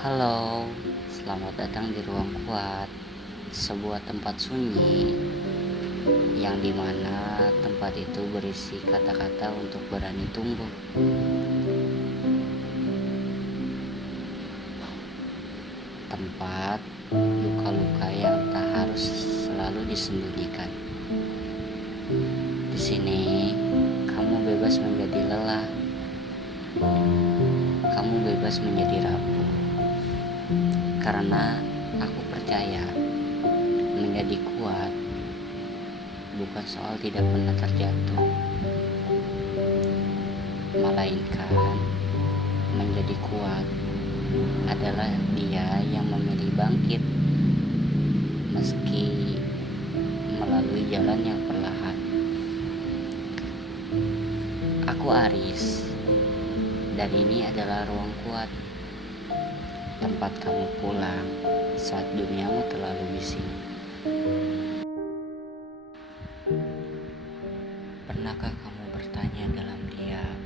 Halo, selamat datang di Ruang Kuat, sebuah tempat sunyi yang dimana tempat itu berisi kata-kata untuk berani tumbuh. Tempat luka-luka yang tak harus selalu disembunyikan. Di sini, kamu bebas menjadi lelah, kamu bebas menjadi rapuh. Karena aku percaya menjadi kuat bukan soal tidak pernah terjatuh, melainkan menjadi kuat adalah dia yang memilih bangkit meski melalui jalan yang perlahan. Aku Aris, dan ini adalah Ruang Kuat, tempat kamu pulang saat duniamu terlalu bising. Pernahkah kamu bertanya dalam diam,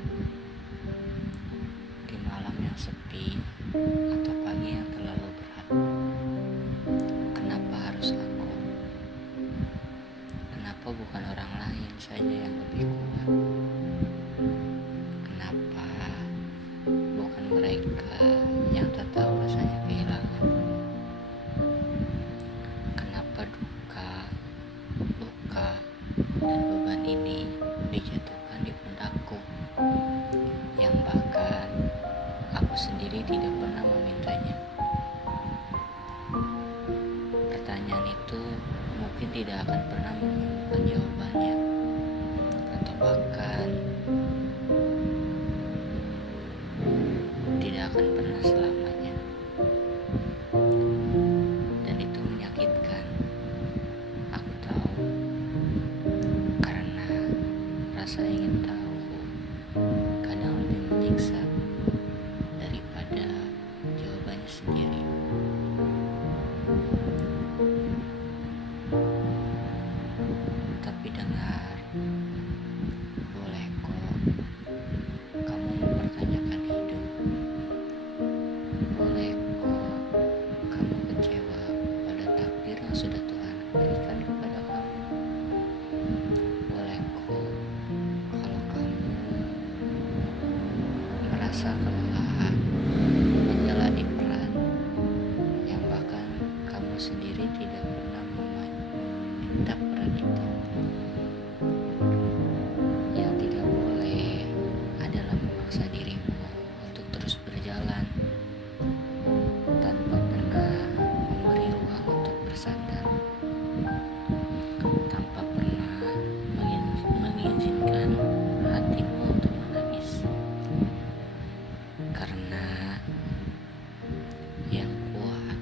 di malam yang sepi atau pagi yang terlalu berat, kenapa harus aku? Kenapa bukan orang lain saja yang lebih kuat? Kenapa bukan mereka yang tak tahu rasanya kehilangan? Kenapa duka, luka, dan beban ini dijatuhkan di pundakku, yang bahkan aku sendiri tidak pernah memintanya? Pertanyaan itu mungkin tidak akan pernah menemukan jawabannya, atau bahkan tidak akan pernah selamanya. Dan itu menyakitkan. Aku tahu, karena rasa ingin tahu kadang lebih menyiksa daripada jawabannya sendiri. Tapi dengar, boleh kok kamu mempertanyakan hidup. Boleh kok kamu kecewa pada takdir yang sudah Tuhan berikan kepada kamu. Boleh kok kalau kamu merasa kelelahan menjalani peran yang bahkan kamu sendiri tidak pernah meminta peran itu. Yang tidak boleh adalah memaksa dirimu untuk terus berjalan tanpa pernah memberi ruang untuk bersandar, tanpa pernah mengizinkan hatimu untuk menangis. Karena yang kuat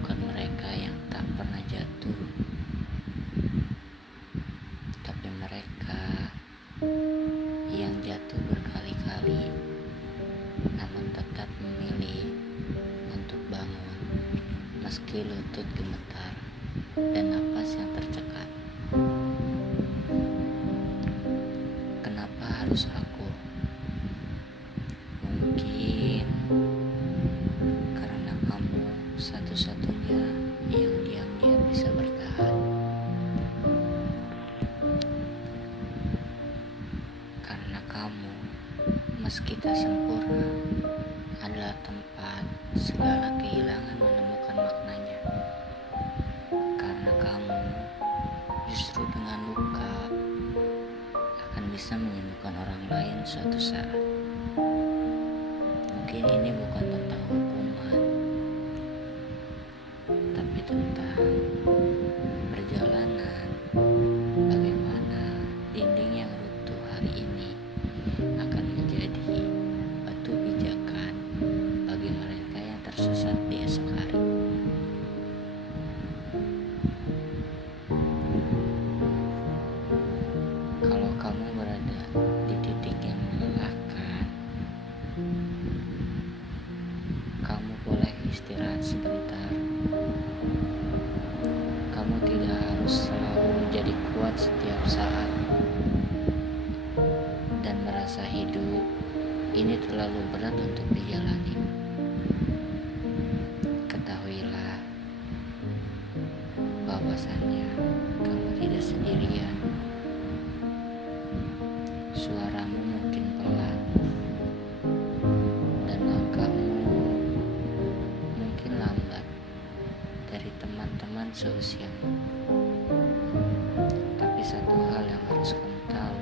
bukan mereka yang tak pernah jatuh, tapi mereka yang jatuh berkali-kali namun tetap memilih untuk bangun meski lutut gemetar dan napas yang tercekat. Kenapa harus aku? Mungkin karena kamu satu-satunya yang diam-diam bisa bertahan. Karena kamu, meski tak sempurna, adalah tempat segala kehilangan menemukan maknanya. Karena kamu, justru dengan luka, akan bisa menyembuhkan orang lain suatu saat. Mungkin ini bukan tentang hukuman, tapi tentang perjalanan. Bagaimana dinding yang runtuh hari ini akan menjadi batu pijakan bagi mereka yang tersesat di esok hari. Kalau kamu berada di titik yang melelahkan, kamu boleh istirahat sebentar. Kamu tidak harus selalu menjadi kuat setiap saat dan merasa hidup ini terlalu berat untuk dijalani. bahwasanya kamu tidak sendirian. Suaramu mungkin pelan dan langkahmu mungkin lambat dari teman-teman seusiamu. Tapi satu hal yang harus kamu tahu,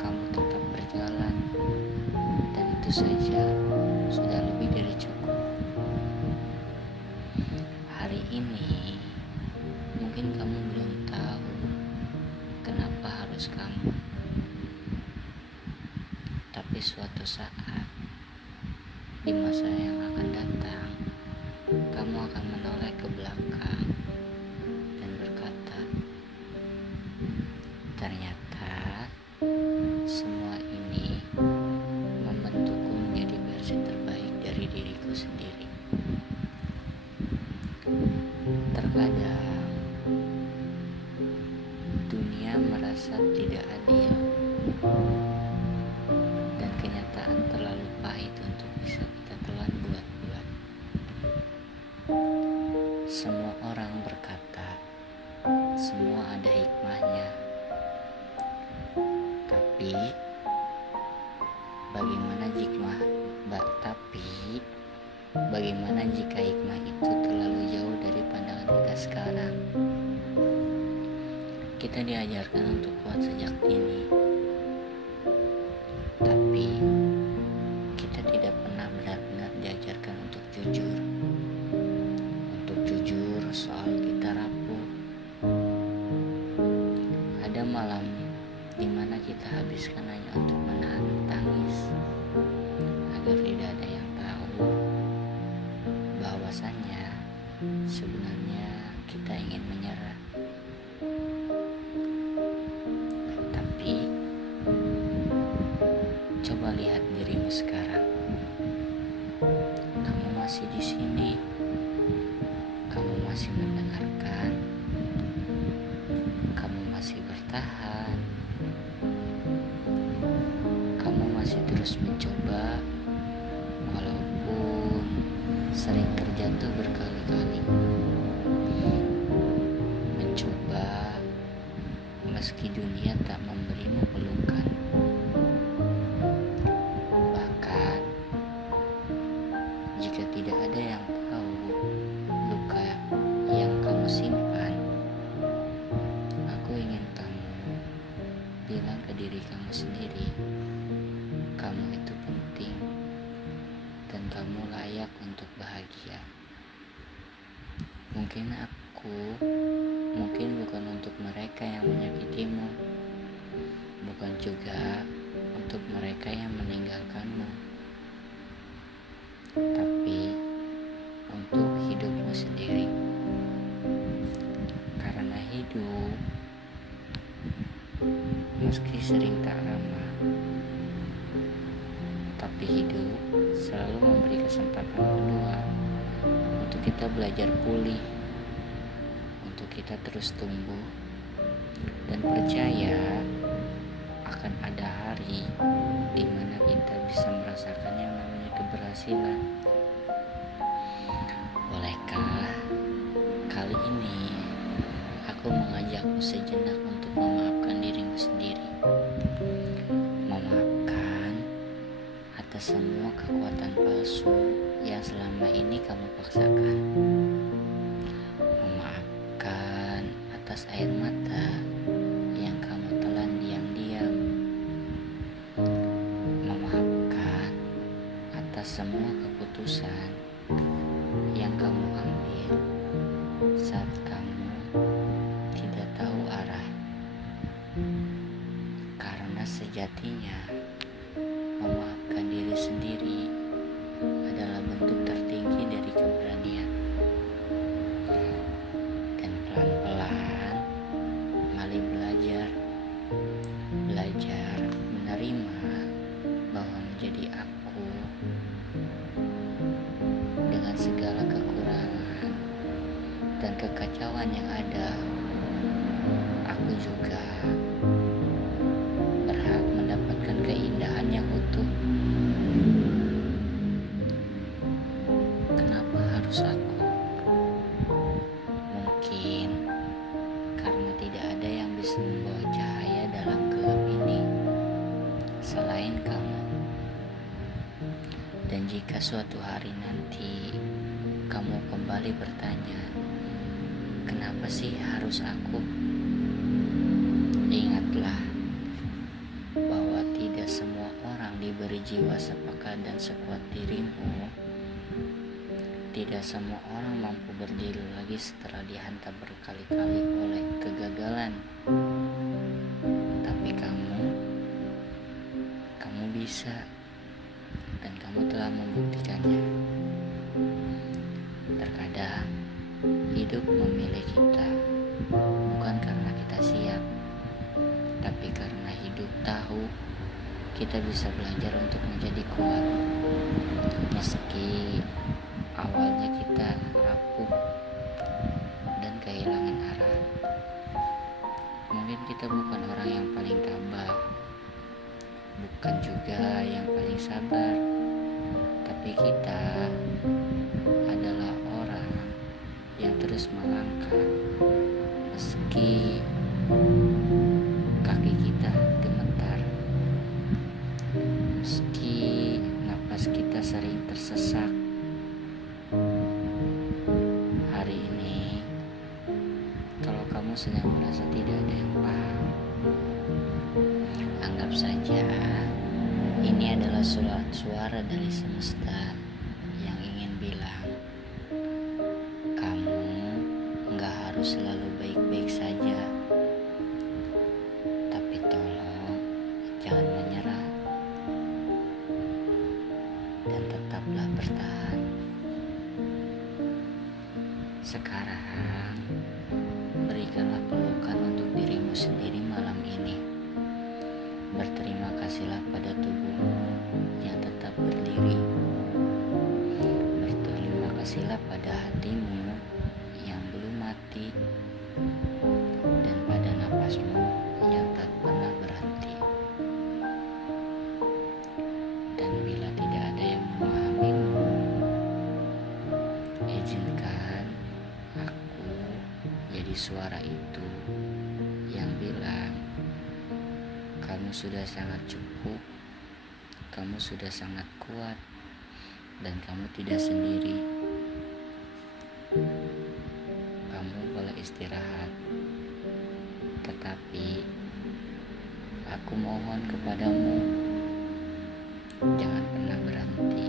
kamu tetap berjalan, dan itu saja sudah lebih dari cukup. Hari ini mungkin kamu belum tahu kenapa harus kamu, tapi suatu saat di masa yang akan datang, kamu akan menoleh ke belakang dan berkata, ternyata semua ini membentukku menjadi versi terbaik dari diriku sendiri. Terkadang dunia merasa tidak adil dan kenyataan terlalu pahit untuk bisa kita telan bulat-bulat. Semua orang berkata, semua ada hikmahnya. Tapi bagaimana jika hikmah itu terlalu jauh dari pandangan kita sekarang? Kita diajarkan untuk kuat sejak dini, tapi kita tidak pernah benar-benar diajarkan untuk jujur. Untuk jujur soal kita rapuh. Ada malam di mana kita habiskan hanya untuk menahan tangis agar tidak ada yang tahu bahwasanya sebenarnya kita ingin menyerah. Tapi coba lihat dirimu sekarang. Kamu masih di sini. Kamu masih mendengarkan. Kamu masih bertahan. Kamu masih terus mencoba walaupun sering terjatuh berkali-kali. Mencoba meski dunia tak memberimu pelukan. Bahkan jika tidak ada yang tahu luka yang kamu simpan, aku ingin kamu bilang ke diri kamu sendiri, kamu itu penting dan kamu layak untuk bahagia. Mungkin bukan untuk mereka yang menyakitimu, bukan juga untuk mereka yang meninggalkanmu, tapi untuk hidupmu sendiri. Karena hidup meski sering tak ramah, tapi hidup selalu memberi kesempatan kedua untuk kita belajar pulih, untuk kita terus tumbuh dan percaya akan ada hari di mana kita bisa merasakan yang namanya keberhasilan. Bolehkah kali ini aku mengajakmu sejenak untuk memaafkan dirimu sendiri, memaafkan atas semua kekuatan palsu yang selama ini kamu paksakan, memaafkan atas air mata yang kamu telan diam-diam, memaafkan atas semua keputusan yang kamu ambil saat kamu tidak tahu arah. Karena sejatinya memaafkan diri sendiri adalah bentuk tertinggi dari keberanian. Dan pelan-pelan mari belajar menerima bahwa menjadi aku dengan segala kekurangan dan kekacauan yang ada, aku juga berhak mendapatkan keindahan Jika suatu hari nanti kamu kembali bertanya, kenapa sih harus aku? Ingatlah bahwa tidak semua orang diberi jiwa sepekat dan sekuat dirimu. Tidak semua orang mampu berdiri lagi setelah dihantam berkali-kali oleh kegagalan. Tapi kamu bisa, dan kamu telah membuktikannya. Terkadang hidup memilih kita bukan karena kita siap, tapi karena hidup tahu kita bisa belajar untuk menjadi kuat. Meski awalnya kita rapuh dan kehilangan arah. Mungkin kita bukan orang yang paling tabah, bukan juga yang paling sabar, tapi kita adalah orang yang terus melangkah meski kaki kita gemetar, meski napas kita sering tersesak. Hari ini, kalau kamu sedang merasa tidak ada yang paham, anggap saja ini adalah suara dari semesta yang ingin bilang, kamu gak harus selalu baik-baik saja, tapi tolong jangan menyerah dan tetaplah bertahan. Sekarang, berikanlah pelukan untuk dirimu sendiri malam ini. Berterima kasihlah pada tubuhmu yang tetap berdiri. Berterima kasihlah pada hatimu yang belum mati, dan pada napasmu yang tak pernah berhenti. Dan bila tidak ada yang memahamimu, izinkan aku jadi suara itu yang bilang, kamu sudah sangat cukup, kamu sudah sangat kuat, dan kamu tidak sendiri. Kamu boleh istirahat, tetapi aku mohon kepadamu, jangan pernah berhenti.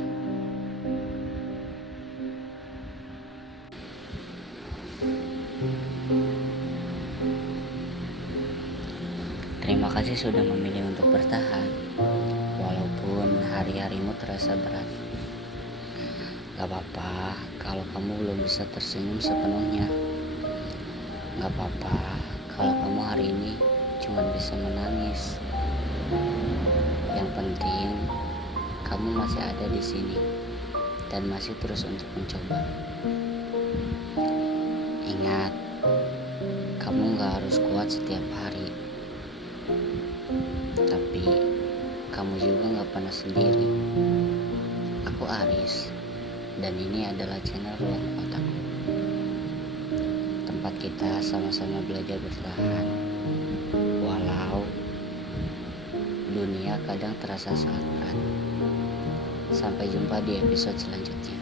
Terima kasih sudah memilih untuk bertahan, walaupun hari-harimu terasa berat. Gak apa-apa kalau kamu belum bisa tersenyum sepenuhnya. Gak apa-apa kalau kamu hari ini cuma bisa menangis. Yang penting kamu masih ada di sini dan masih terus untuk mencoba. Ingat, kamu gak harus kuat setiap hari, tapi kamu juga gak pernah sendiri. Aku Aris, dan ini adalah channel Ruang Otakku, tempat kita sama-sama belajar bertahan walau dunia kadang terasa sangat berat. Sampai jumpa di episode selanjutnya.